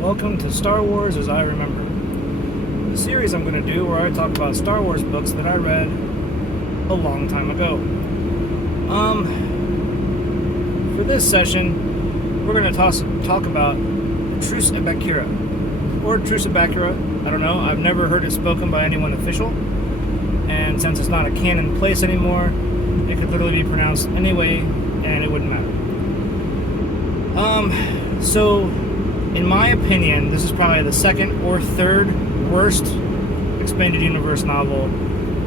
welcome to Star Wars as I Remember, the series I'm going to do where I talk about Star Wars books that I read a long time ago. For this session, we're going to talk about Truce at Bakura, or Truce at Bakura. I don't know, I've never heard it spoken by anyone official, and since it's not a canon place anymore, it could literally be pronounced any way, and it wouldn't matter. So, in my opinion, this is probably the second or third worst expanded universe novel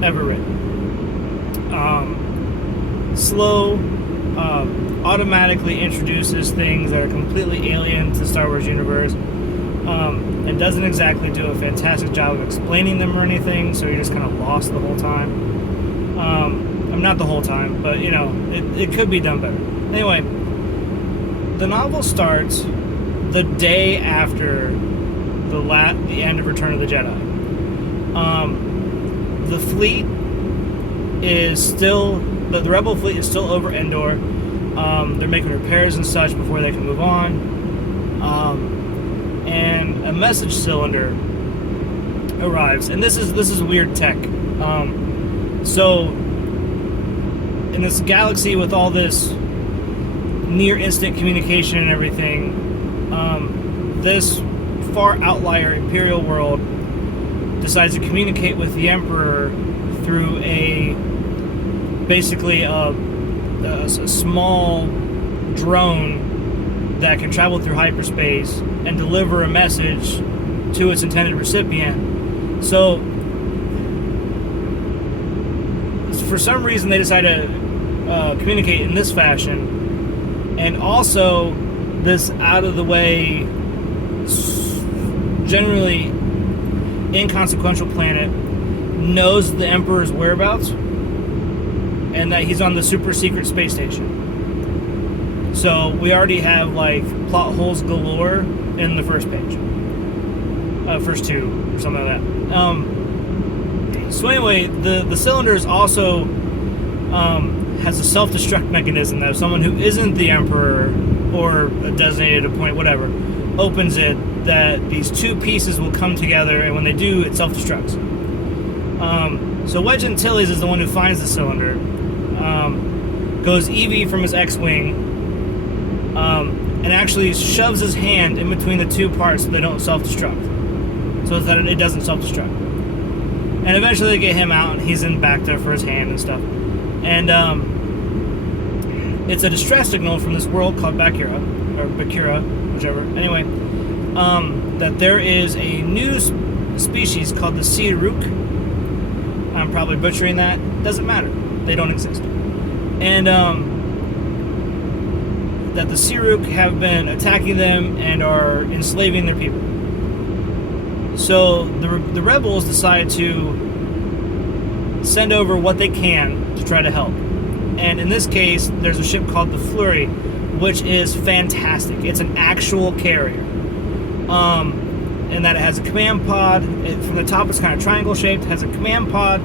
ever written. Slow, automatically introduces things that are completely alien to the Star Wars universe, and doesn't exactly do a fantastic job of explaining them or anything, so you're just kind of lost the whole time. I'm not the whole time, but, you know, it could be done better. Anyway, the novel starts the day after the end of Return of the Jedi. The fleet is still... The Rebel fleet is still over Endor. They're making repairs and such before they can move on. And a message cylinder arrives. And this is weird tech. So, in this galaxy with all this near instant communication and everything, this far outlier Imperial world decides to communicate with the Emperor through basically a small drone that can travel through hyperspace and deliver a message to its intended recipient. So, for some reason, they decide to communicate in this fashion. And also, this out-of-the-way, generally inconsequential planet knows the Emperor's whereabouts and that he's on the super-secret space station. So, we already have, like, plot holes galore in the first page. First two, or something like that. So anyway, the cylinders also... has a self-destruct mechanism that if someone who isn't the Emperor or a designated appointee, whatever, opens it, that these two pieces will come together, and when they do, it self-destructs. So Wedge Antilles is the one who finds the cylinder, goes EV from his X-Wing, and actually shoves his hand in between the two parts so they don't self-destruct, so that it doesn't self-destruct. And eventually they get him out, and he's in Bacta for his hand and stuff. And it's a distress signal from this world called Bakura, or Bakura, whichever. Anyway, that there is a new species called the Siruk. I'm probably butchering that. Doesn't matter. They don't exist. And that the Siruk have been attacking them and are enslaving their people. So the rebels decide to send over what they can to try to help. And in this case, there's a ship called the Flurry, which is fantastic. It's an actual carrier. And that it has a command pod. From the top, it's kind of triangle shaped. It has a command pod.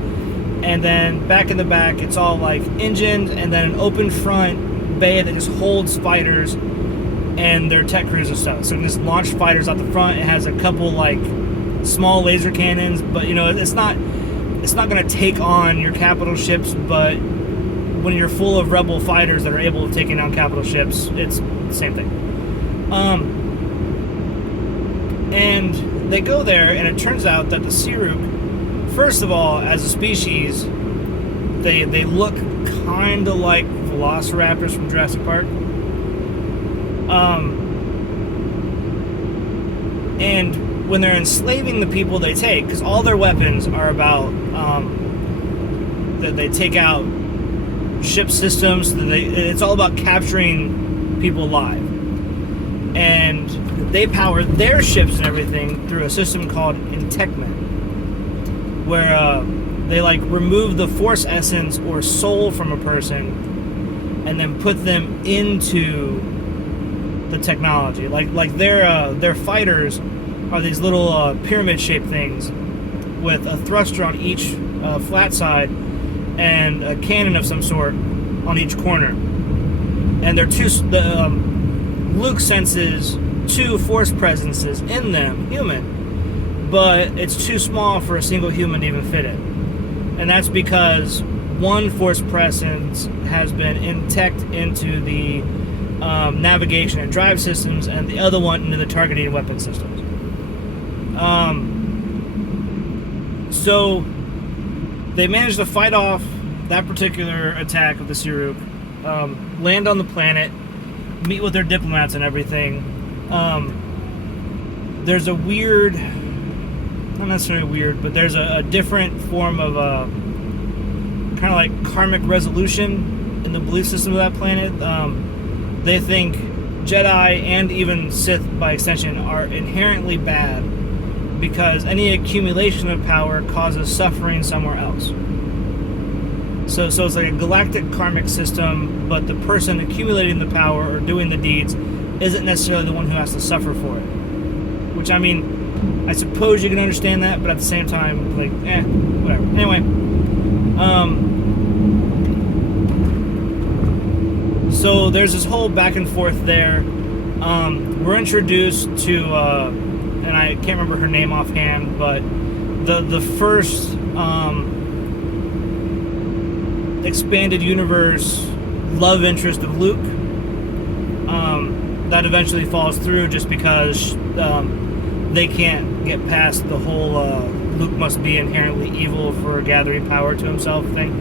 And then back in the back, it's all like engined. And then an open front bay that just holds fighters and their tech crews and stuff. So it can just launch fighters out the front. It has a couple like small laser cannons. But, you know, it's not going to take on your capital ships, but when you're full of rebel fighters that are able to take down capital ships, it's the same thing. And they go there, and it turns out that the Siruk, first of all, as a species, they look kind of like velociraptors from Jurassic Park. And when they're enslaving the people they take, because all their weapons are about that they take out ship systems, it's all about capturing people alive. And they power their ships and everything through a system called Intechment, where they like remove the force essence or soul from a person and then put them into the technology. Like their fighters are these little pyramid-shaped things with a thruster on each flat side and a cannon of some sort on each corner. And they're Luke senses 2 force presences in them, human, but it's too small for a single human to even fit it. And that's because one force presence has been injected into the navigation and drive systems, and the other one into the targeting and weapon systems. So they managed to fight off that particular attack of the Siruk, land on the planet, meet with their diplomats and everything. There's a weird, not necessarily weird, but there's a different form of kind of like karmic resolution in the belief system of that planet. They think Jedi and even Sith, by extension, are inherently bad because any accumulation of power causes suffering somewhere else. So it's like a galactic karmic system, but the person accumulating the power or doing the deeds isn't necessarily the one who has to suffer for it. Which, I mean, I suppose you can understand that, but at the same time, like, whatever. Anyway, so there's this whole back and forth there. We're introduced to, and I can't remember her name offhand, but the first expanded universe love interest of Luke. That eventually falls through just because they can't get past the whole Luke must be inherently evil for gathering power to himself thing.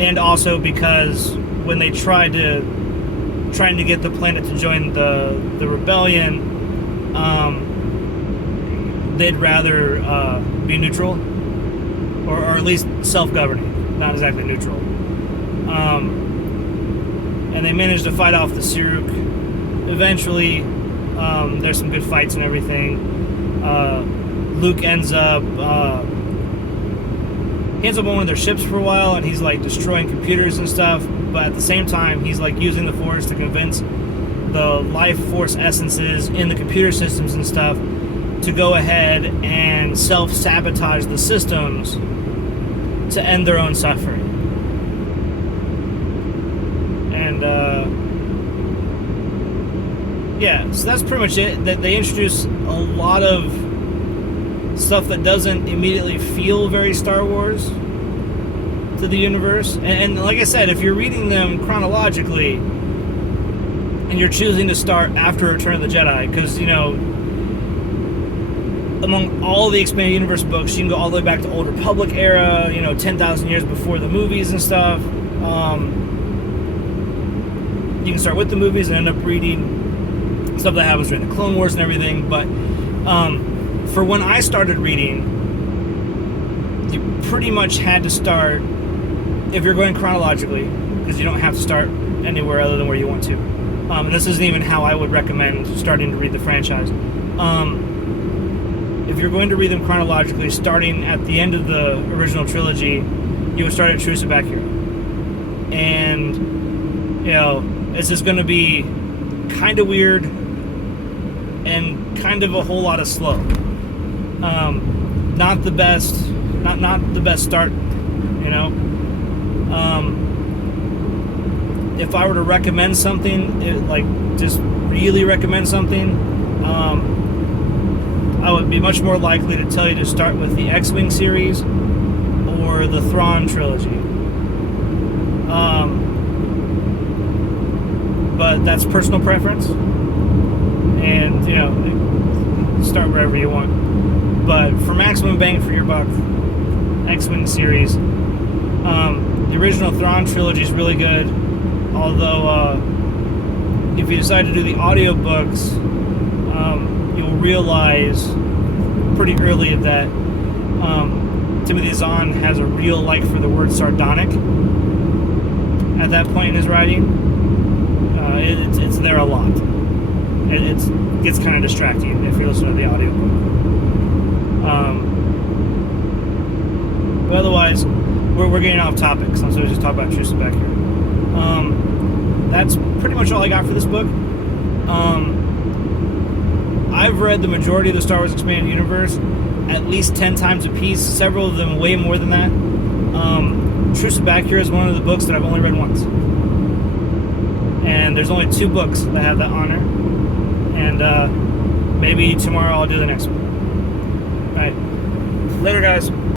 And also because when they trying to get the planet to join the rebellion, they'd rather be neutral, or at least self-governing, not exactly neutral. And they managed to fight off the Siruk. Eventually, there's some good fights and everything. Luke ends up on one of their ships for a while, and he's like destroying computers and stuff, but at the same time he's like using the Force to convince the life force essences in the computer systems and stuff to go ahead and self-sabotage the systems to end their own suffering. And so that's pretty much it. That they introduce a lot of stuff that doesn't immediately feel very Star Wars to the universe. And like I said, if you're reading them chronologically and you're choosing to start after Return of the Jedi, because, you know, among all the expanded universe books, you can go all the way back to Old Republic era, 10,000 years before the movies and stuff. You can start with the movies and end up reading stuff that happens during the Clone Wars and everything. But for when I started reading, you pretty much had to start, if you're going chronologically, because you don't have to start anywhere other than where you want to. And this isn't even how I would recommend starting to read the franchise. If you're going to read them chronologically, starting at the end of the original trilogy, you would start at Truce and Bakura. And, it's just going to be kind of weird and kind of a whole lot of slow. Not the best start, if I were to recommend something, just really recommend something, I would be much more likely to tell you to start with the X-Wing series or the Thrawn trilogy. But that's personal preference, and start wherever you want. But for maximum bang for your buck, X-Wing series, the original Thrawn trilogy is really good. Although, if you decide to do the audiobooks, you'll realize pretty early that Timothy Zahn has a real like for the word sardonic at that point in his writing. It's there a lot. It gets kind of distracting if you listen to the audiobook. But otherwise, we're getting off topic, so let's just talk about Truce back here. That's pretty much all I got for this book. I've read the majority of the Star Wars Expanded Universe at least 10 times a piece, several of them way more than that. Truce Back Here is one of the books that I've only read once. And there's only 2 books that have that honor, and maybe tomorrow I'll do the next one. All right, later, guys.